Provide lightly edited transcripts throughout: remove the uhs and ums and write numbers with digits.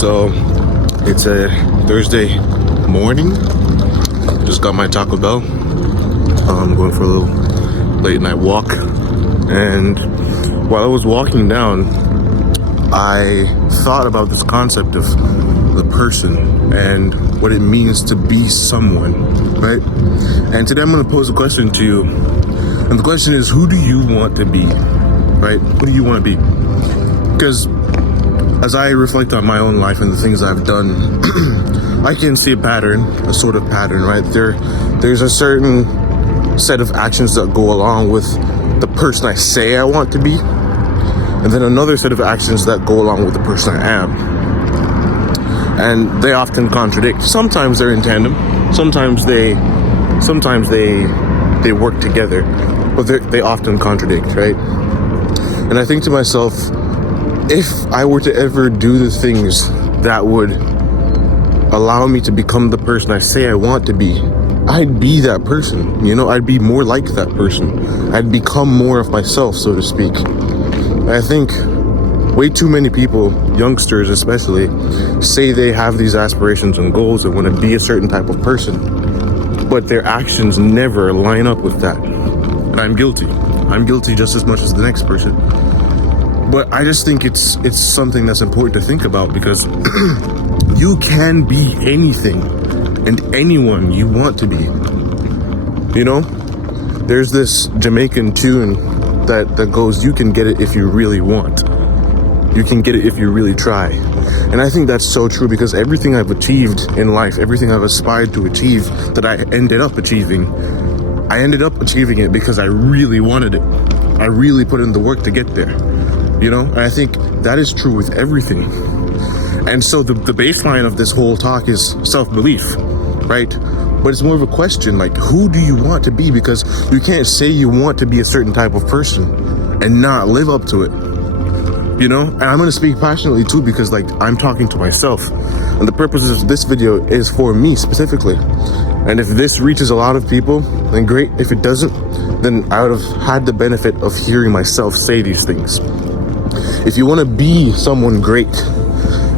So it's a Thursday morning. Just got my Taco Bell. I'm going for a little late night walk. And while I was walking down, I thought about this concept of the person and what it means to be someone, right? And today I'm going to pose a question to you. And the question is, who do you want to be, right? Who do you want to be? Because as I reflect on my own life and the things I've done, I can see a pattern, a sort of pattern, right? There's a certain set of actions that go along with the person I say I want to be, and then another set of actions that go along with the person I am. And they often contradict. Sometimes they're in tandem. Sometimes they work together, but they often contradict, right? And I think to myself, if I were to ever do the things that would allow me to become the person I say I want to be, I'd be that person, I'd be more like that person. I'd become more of myself, so to speak. I think way too many people, youngsters especially, say they have these aspirations and goals and want to be a certain type of person, but their actions never line up with that. And I'm guilty. I'm guilty just as much as the next person. But I just think it's something that's important to think about, because you can be anything and anyone you want to be. There's this Jamaican tune that goes, you can get it if you really want. You can get it if you really try. And I think that's so true, because everything I've achieved in life, everything I've aspired to achieve that I ended up achieving it because I really wanted it. I really put in the work to get there. And I think that is true with everything. And so the baseline of this whole talk is self-belief, right? But it's more of a question, like, who do you want to be? Because you can't say you want to be a certain type of person and not live up to it. And I'm going to speak passionately too, because I'm talking to myself, and the purpose of this video is for me specifically. And if this reaches a lot of people, then great. If it doesn't, then I would have had the benefit of hearing myself say these things. If you want to be someone great,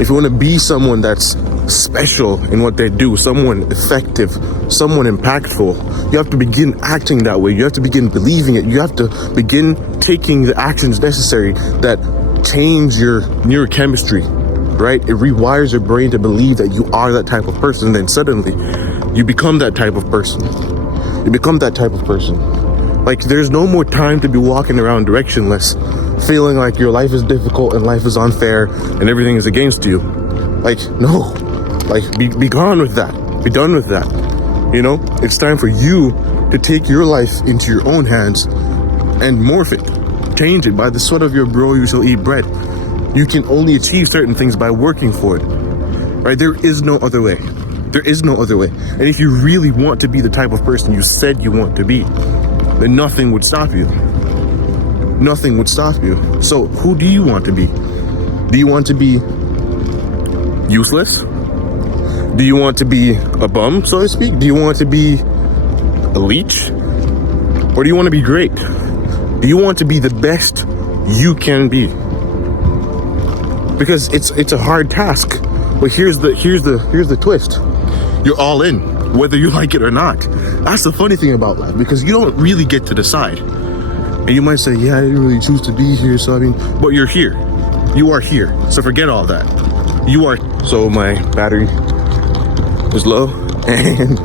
if you want to be someone that's special in what they do, someone effective, someone impactful, you have to begin acting that way. You have to begin believing it. You have to begin taking the actions necessary that change your neurochemistry, right? It rewires your brain to believe that you are that type of person. And then suddenly you become that type of person. There's no more time to be walking around directionless, feeling like your life is difficult and life is unfair and everything is against you. No. Be gone with that. Be done with that. It's time for you to take your life into your own hands and morph it. Change it. By the sweat of your brow you shall eat bread. You can only achieve certain things by working for it, right? There is no other way. And if you really want to be the type of person you said you want to be, then nothing would stop you. So who do you want to be? Do you want to be useless? Do you want to be a bum, so to speak? Do you want to be a leech? Or do you want to be great? Do you want to be the best you can be? Because it's a hard task. But here's the twist. You're all in, whether you like it or not. That's the funny thing about life, because you don't really get to decide. And you might say, yeah, I didn't really choose to be here, but you're here. You are here. So forget all that. So my battery is low and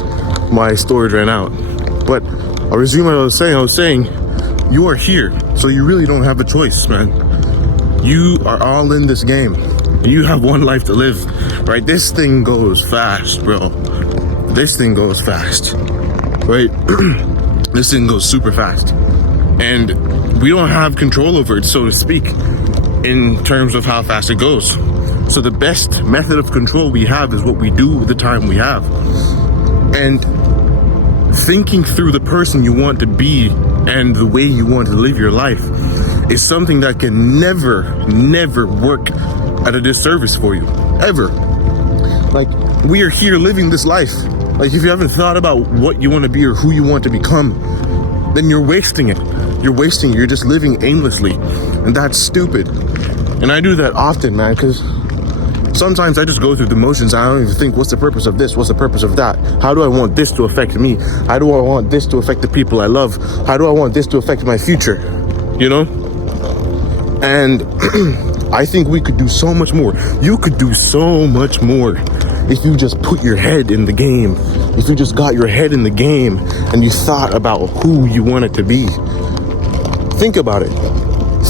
my storage ran out. But I'll resume what I was saying. You are here, so you really don't have a choice, man. You are all in this game. You have one life to live, right? This thing goes fast, bro. This thing goes fast, right? This thing goes super fast. And we don't have control over it, so to speak, in terms of how fast it goes. So the best method of control we have is what we do with the time we have. And thinking through the person you want to be and the way you want to live your life is something that can never work at a disservice for you, ever. We are here living this life. If you haven't thought about what you want to be or who you want to become, then you're wasting it. You're just living aimlessly, and that's stupid. And I do that often, man, because Sometimes I just go through the motions. I don't even think, what's the purpose of this? What's the purpose of that? How do I want this to affect me? How do I want this to affect the people I love? How do I want this to affect my future? You know? And I think we could do so much more. You could do so much more if you just put your head in the game. If you just got your head in the game and you thought about who you want it to be. Think about it.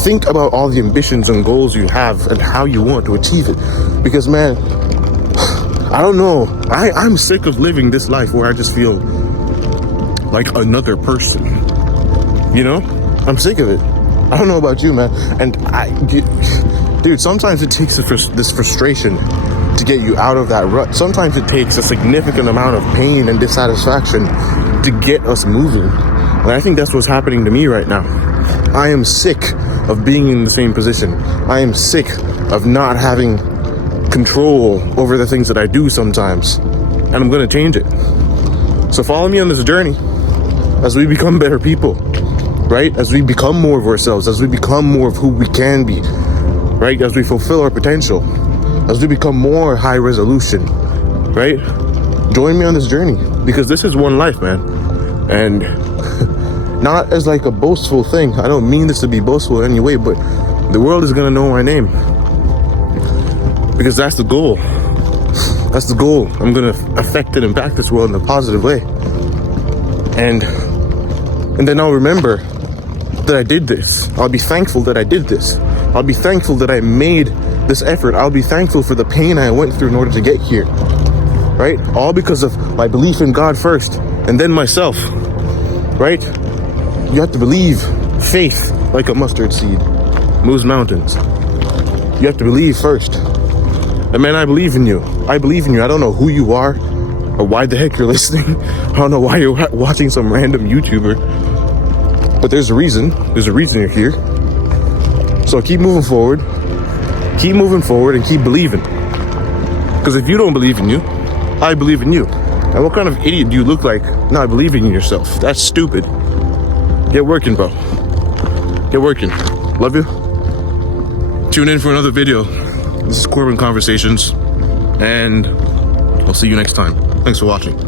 Think about all the ambitions and goals you have and how you want to achieve it. Because, man, I don't know. I'm sick of living this life where I just feel like another person. You know? I'm sick of it. I don't know about you, man. And dude, sometimes it takes this frustration to get you out of that rut. Sometimes it takes a significant amount of pain and dissatisfaction to get us moving. And I think that's what's happening to me right now. I am sick of being in the same position. I am sick of not having control over the things that I do sometimes. And I'm going to change it. So follow me on this journey as we become better people, right? As we become more of ourselves, as we become more of who we can be, right? As we fulfill our potential, as we become more high resolution, right? Join me on this journey because this is one life, man. And not as like a boastful thing. I don't mean this to be boastful in any way, but the world is gonna know my name because that's the goal. That's the goal. I'm gonna affect and impact this world in a positive way, and then I'll remember that I did this. I'll be thankful that I did this. I'll be thankful that I made this effort. I'll be thankful for the pain I went through in order to get here, right? All because of my belief in God first, and then myself, right? You have to believe. Faith, like a mustard seed, moves mountains. You have to believe first. And man, I believe in you. I believe in you. I don't know who you are or why the heck you're listening. I don't know why you're watching some random YouTuber. But there's a reason. There's a reason you're here. So keep moving forward. Keep moving forward and keep believing. Because if you don't believe in you, I believe in you. And what kind of idiot do you look like not believing in yourself? That's stupid. Get working, bro. Get working. Love you. Tune in for another video. This is Corbin Conversations. And I'll see you next time. Thanks for watching.